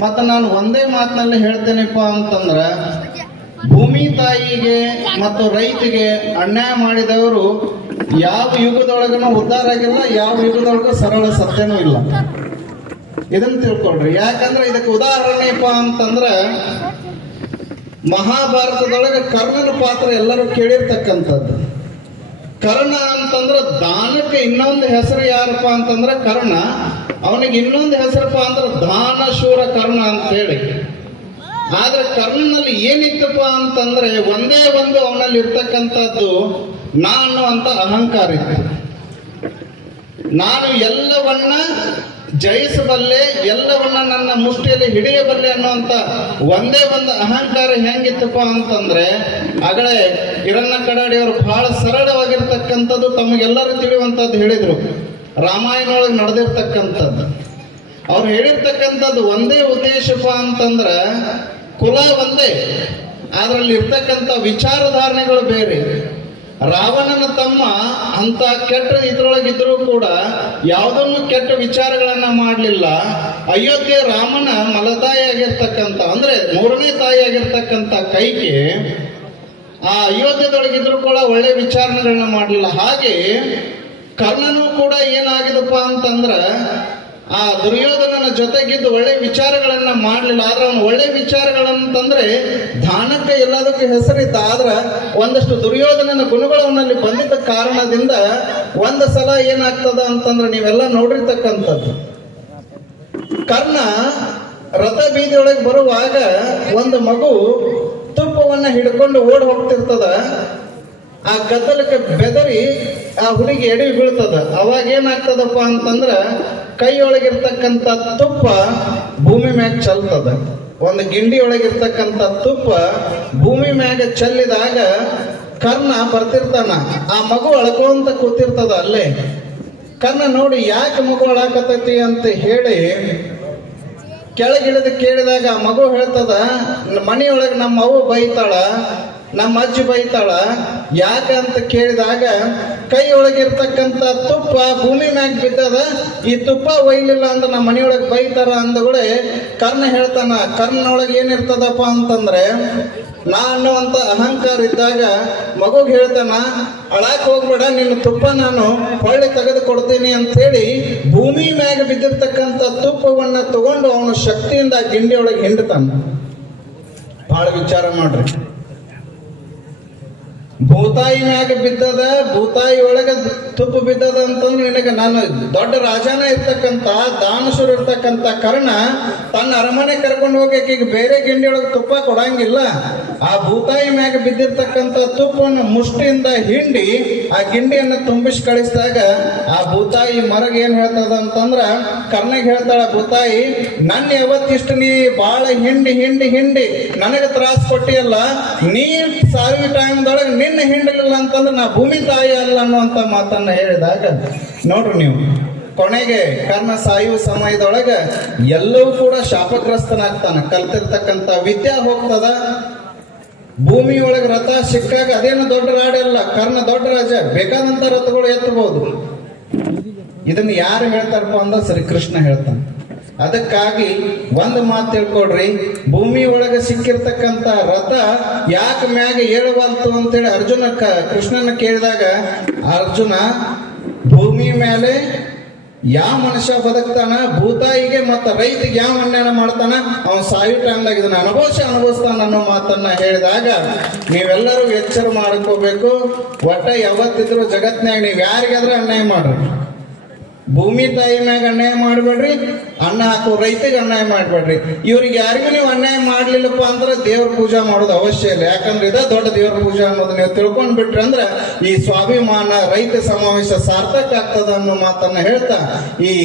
ಮತ್ತು ನಾನು ಒಂದೇ ಮಾತಿನಲ್ಲಿ ಹೇಳ್ತೇನೆಪ್ಪ ಅಂತಂದ್ರೆ, ಭೂಮಿ ತಾಯಿಗೆ ಮತ್ತು ರೈತಿಗೆ ಅನ್ಯಾಯ ಮಾಡಿದವರು ಯಾವ ಯುಗದೊಳಗನೂ ಉದ್ಧಾರ ಆಗಿಲ್ಲ, ಯಾವ ಯುಗದೊಳಗೂ ಸರಳ ಸತ್ಯನೂ ಇಲ್ಲ. ಇದನ್ನ ತಿಳ್ಕೊಳ್ರಿ. ಯಾಕಂದ್ರೆ ಇದಕ್ಕೆ ಉದಾಹರಣೆಪ್ಪ ಅಂತಂದ್ರೆ, ಮಹಾಭಾರತದೊಳಗೆ ಕರ್ಣನ ಪಾತ್ರ ಎಲ್ಲರೂ ಕೇಳಿರ್ತಕ್ಕಂಥದ್ದು. ಕರ್ಣ ಅಂತಂದ್ರೆ ದಾನಕ್ಕೆ ಇನ್ನೊಂದು ಹೆಸರು ಯಾರಪ್ಪ ಅಂತಂದ್ರೆ ಕರ್ಣ. ಅವನಿಗೆ ಇನ್ನೊಂದು ಹೆಸರಪ್ಪ ಅಂದ್ರೆ ದಾನಶೂರ ಕರ್ಣ ಅಂತೇಳಿ. ಆದ್ರೆ ಕರ್ಣನಲ್ಲಿ ಏನಿತ್ತಪ್ಪ ಅಂತಂದ್ರೆ ಒಂದೇ ಒಂದು ಅವನಲ್ಲಿ ಇರ್ತಕ್ಕಂಥದ್ದು ನಾನು ಅಂತ ಅಹಂಕಾರ ಇತ್ತು. ನಾನು ಎಲ್ಲವನ್ನ ಜಯಿಸಬಲ್ಲೆ, ಎಲ್ಲವನ್ನ ನನ್ನ ಮುಷ್ಟಿಯಲ್ಲಿ ಹಿಡಿಯಬಲ್ಲೆ ಅನ್ನುವಂತ ಒಂದೇ ಒಂದು ಅಹಂಕಾರ ಹೆಂಗಿತ್ತಪ್ಪ ಅಂತಂದ್ರೆ, ಆಗಲೇ ಹಿರಣ್ಯ ಕಡಾಡಿಯವರು ಬಹಳ ಸರಳವಾಗಿರ್ತಕ್ಕಂಥದ್ದು ತಮಗೆಲ್ಲರೂ ತಿಳಿಯುವಂಥದ್ದು ಹೇಳಿದ್ರು. ರಾಮಾಯಣೊಳಗೆ ನಡೆದಿರ್ತಕ್ಕಂಥದ್ದು ಅವ್ರು ಹೇಳಿರ್ತಕ್ಕಂಥದ್ದು ಒಂದೇ ಉದ್ದೇಶಪ್ಪ ಅಂತಂದ್ರೆ, ಕುಲ ಒಂದೇ, ಅದರಲ್ಲಿ ಇರ್ತಕ್ಕಂಥ ವಿಚಾರಧಾರಣೆಗಳು ಬೇರೆ. ರಾವಣನ ತಮ್ಮ ಅಂತ ಕೆಟ್ಟ ಇದ್ರೊಳಗಿದ್ರು ಕೂಡ ಯಾವುದನ್ನು ಕೆಟ್ಟ ವಿಚಾರಗಳನ್ನ ಮಾಡಲಿಲ್ಲ. ಅಯೋಧ್ಯೆ ರಾಮನ ಮಲತಾಯಿ ಆಗಿರ್ತಕ್ಕಂಥ ಅಂದ್ರೆ ಮೂರನೇ ತಾಯಿ ಆಗಿರ್ತಕ್ಕಂಥ ಕೈಗೆ ಆ ಅಯೋಧ್ಯದೊಳಗಿದ್ರು ಕೂಡ ಒಳ್ಳೆ ವಿಚಾರಣೆಗಳನ್ನ ಮಾಡಲಿಲ್ಲ. ಹಾಗೆ ಕರ್ಣನೂ ಕೂಡ ಏನಾಗಿದಪ್ಪ ಅಂತಂದ್ರ ಆ ದುರ್ಯೋಧನನ ಜೊತೆಗಿದ್ದು ಒಳ್ಳೆ ವಿಚಾರಗಳನ್ನ ಮಾಡಲಿಲ್ಲ. ಆದ್ರೆ ಅವನು ಒಳ್ಳೆ ವಿಚಾರಗಳಂತಂದ್ರೆ ದಾನಕ್ಕೆ ಎಲ್ಲದಕ್ಕೂ ಹೆಸರಿದ್ದ. ಆದ್ರ ಒಂದಷ್ಟು ದುರ್ಯೋಧನನ ಗುಣಗಳು ಅವನಲ್ಲಿ ಬಂದಿದ್ದ ಕಾರಣದಿಂದ ಒಂದು ಸಲ ಏನಾಗ್ತದ ಅಂತಂದ್ರೆ ನೀವೆಲ್ಲ ನೋಡಿರ್ತಕ್ಕಂಥದ್ದು, ಕರ್ಣ ರಥ ಬೀದಿಯೊಳಗೆ ಬರುವಾಗ ಒಂದು ಮಗು ತುಪ್ಪವನ್ನ ಹಿಡ್ಕೊಂಡು ಓಡಿ ಹೋಗ್ತಿರ್ತದ. ಆ ಗದ್ದಲಕ್ಕೆ ಬೆದರಿ ಆ ಹುಡುಗಿ ಎಡಿ ಬೀಳ್ತದ. ಅವಾಗ ಏನಾಗ್ತದಪ್ಪ ಅಂತಂದ್ರ ಕೈಯೊಳಗಿರ್ತಕ್ಕಂಥ ತುಪ್ಪ ಭೂಮಿ ಮ್ಯಾಗ ಚೆಲ್ತದ. ಒಂದು ಗಿಂಡಿ ಒಳಗಿರ್ತಕ್ಕಂಥ ತುಪ್ಪ ಭೂಮಿ ಮ್ಯಾಗ ಚೆಲ್ಲಿದಾಗ ಕರ್ಣ ಬರ್ತಿರ್ತಾನ. ಆ ಮಗು ಅಳ್ಕೊಂತ ಕೂತಿರ್ತದ ಅಲ್ಲೇ. ಕರ್ಣ ನೋಡಿ ಯಾಕೆ ಮಗು ಅಳಾಕತೈತಿ ಅಂತ ಹೇಳಿ ಕೆಳಗಿಳಿದು ಕೇಳಿದಾಗ ಆ ಮಗು ಹೇಳ್ತದ, ಮನೆಯೊಳಗೆ ನಮ್ಮ ಅವ್ವ ಬೈತಾಳ, ನಮ್ಮ ಅಜ್ಜಿ ಬೈತಾಳ. ಯಾಕೆ ಅಂತ ಕೇಳಿದಾಗ ಕೈ ಒಳಗಿರ್ತಕ್ಕಂಥ ತುಪ್ಪ ಭೂಮಿ ಮ್ಯಾಗ ಬಿದ್ದದ, ಈ ತುಪ್ಪ ಒಯ್ಲಿಲ್ಲ ಅಂದ್ರೆ ನಮ್ಮ ಮನೆಯೊಳಗೆ ಬೈತಾರ ಅಂದಗಳೇ ಕರ್ಣ ಹೇಳ್ತಾನ. ಕರ್ಣನೊಳಗೆ ಏನಿರ್ತದಪ್ಪ ಅಂತಂದ್ರೆ ನಾನು ಅಂತ ಅಹಂಕಾರ ಇದ್ದಾಗ ಮಗುಗೆ ಹೇಳ್ತಾನ, ಅಳಾಕ್ ಹೋಗ್ಬೇಡ, ನಿನ್ನ ತುಪ್ಪ ನಾನು ಹೊಳ್ಳಿ ತೆಗೆದು ಕೊಡ್ತೀನಿ ಅಂತ ಹೇಳಿ ಭೂಮಿ ಮ್ಯಾಗ ಬಿದ್ದಿರ್ತಕ್ಕಂಥ ತುಪ್ಪವನ್ನ ತಗೊಂಡು ಅವನು ಶಕ್ತಿಯಿಂದ ಗಿಂಡಿ ಒಳಗೆ ಹಿಂಡ್ತಾನ. ಬಹಳ ವಿಚಾರ ಮಾಡ್ರಿ. ಭೂತಾಯಿ ಮ್ಯಾಗ ಬಿದ್ದದ, ಭೂತಾಯಿ ಒಳಗೆ ತುಪ್ಪ ಬಿದ್ದದ ಅಂತಂದ್ರೆ ನಿನಗೆ ನಾನು ದೊಡ್ಡ ರಾಜನ ಇರ್ತಕ್ಕಂಥ ದಾನಶೂರ ಇರ್ತಕ್ಕಂಥ ಕರ್ಣ ತನ್ನ ಅರಮನೆ ಕರ್ಕೊಂಡು ಹೋಗಕ್ಕೆ ಈಗ ಬೇರೆ ಗಿಂಡಿ ಒಳಗೆ ತುಪ್ಪ ಕೊಡಂಗಿಲ್ಲ. ಆ ಭೂತಾಯಿ ಮ್ಯಾಗ ಬಿದ್ದಿರ್ತಕ್ಕಂಥ ತುಪ್ಪವನ್ನು ಮುಷ್ಟಿಯಿಂದ ಹಿಂಡಿ ಆ ಗಿಂಡಿಯನ್ನು ತುಂಬಿಸಿ ಕಳಿಸಿದಾಗ ಆ ಭೂತಾಯಿ ಮರಗ ಏನ್ ಹೇಳ್ತದ ಅಂತಂದ್ರ ಕರ್ಣಗೆ ಹೇಳ್ತಾಳ, ಭೂತಾಯಿ ನನ್ನ ಯಾವತ್ತಿಷ್ಟು ನೀ ಬಾಳ ಹಿಂಡಿ ಹಿಂಡಿ ಹಿಂಡಿ ನನಗೆ ತ್ರಾಸ ಕೊಟ್ಟಿಯಲ್ಲ, ನೀ ಸಾವಿರ ಟೈಮ್ದೊಳಗೆ ನಿನ್ನ ಹಿಂಡಲಿಲ್ಲ ಅಂತಂದ್ರೆ ನಾ ಭೂಮಿ ತಾಯಿ ಅಲ್ಲ ಅನ್ನುವಂತ ಮಾತನ್ನ ಹೇಳಿದಾಗ ನೋಡ್ರಿ ನೀವು, ಕೊನೆಗೆ ಕರ್ಣ ಸಾಯುವ ಸಮಯದೊಳಗ ಎಲ್ಲವೂ ಕೂಡ ಶಾಪಗ್ರಸ್ತನಾಗ್ತಾನ. ಕಲ್ತಿರ್ತಕ್ಕಂಥ ವಿದ್ಯಾ ಹೋಗ್ತದ. ಭೂಮಿ ಒಳಗೆ ರಥ ಸಿಕ್ಕಾಗ ಅದೇನು ದೊಡ್ಡ ರಾಡಲ್ಲ, ಕರ್ಣ ದೊಡ್ಡ ರಾಜ, ಬೇಕಾದಂತ ರಥಗಳು ಎತ್ತಬಹುದು. ಇದನ್ನ ಯಾರು ಹೇಳ್ತಾರಪ್ಪ ಅಂದ್ರೆ ಶ್ರೀಕೃಷ್ಣ ಹೇಳ್ತಾನೆ. ಅದಕ್ಕಾಗಿ ಒಂದು ಮಾತು ತಿಳ್ಕೊಡ್ರಿ, ಭೂಮಿ ಒಳಗೆ ಸಿಕ್ಕಿರ್ತಕ್ಕಂಥ ರಥ ಯಾಕೆ ಮ್ಯಾಗ ಏಳವಲ್ತು ಅಂತೇಳಿ ಅರ್ಜುನ ಕೃಷ್ಣನ ಕೇಳಿದಾಗ, ಅರ್ಜುನ ಭೂಮಿ ಮೇಲೆ ಯಾವ ಮನುಷ್ಯ ಬದುಕ್ತಾನ, ಭೂತಾಯಿಗೆ ಮತ್ತು ರೈತಿಗೆ ಯಾವ ಅನ್ಯಾಯ ಮಾಡ್ತಾನ, ಅವನು ಸಾಯೋ ಟೈಮ್ದಾಗ ಇದನ್ನ ಅನುಭವಿಸ್ತಾನ ಅನ್ನೋ ಮಾತನ್ನ ಹೇಳಿದಾಗ ನೀವೆಲ್ಲರೂ ಎಚ್ಚರ ಮಾಡ್ಕೋಬೇಕು. ಒಟ್ಟ ಯಾವತ್ತಿದ್ರು ಜಗತ್ನ್ಯಾಗ ನೀವು ಯಾರಿಗಾದ್ರೂ ಅನ್ಯಾಯ ಮಾಡ್ರಿ, ಭೂಮಿ ತಾಯಿ ಮ್ಯಾಗ ಅನ್ಯಾಯ ಮಾಡ್ಬೇಡ್ರಿ, ಅನ್ನ ಹಾಕೋ ರೈತಿಗೆ ಅನ್ಯಾಯ ಮಾಡ್ಬೇಡ್ರಿ. ಇವ್ರಿಗೆ ಯಾರಿಗೂ ನೀವು ಅನ್ಯಾಯ ಮಾಡ್ಲಿಲ್ಲಪ್ಪ ಅಂದ್ರೆ ದೇವ್ರ ಪೂಜಾ ಮಾಡೋದು ಅವಶ್ಯ ಇಲ್ಲ. ಯಾಕಂದ್ರೆ ಇದ ದೊಡ್ಡ ದೇವ್ರ ಪೂಜಾ ಅನ್ನೋದು ನೀವು ತಿಳ್ಕೊಂಡ್ ಬಿಟ್ರಿ ಅಂದ್ರೆ ಈ ಸ್ವಾಭಿಮಾನ ರೈತ ಸಮಾವೇಶ ಸಾರ್ಥಕ ಆಗ್ತದ ಅನ್ನೋ ಮಾತನ್ನ ಹೇಳ್ತಾ ಈ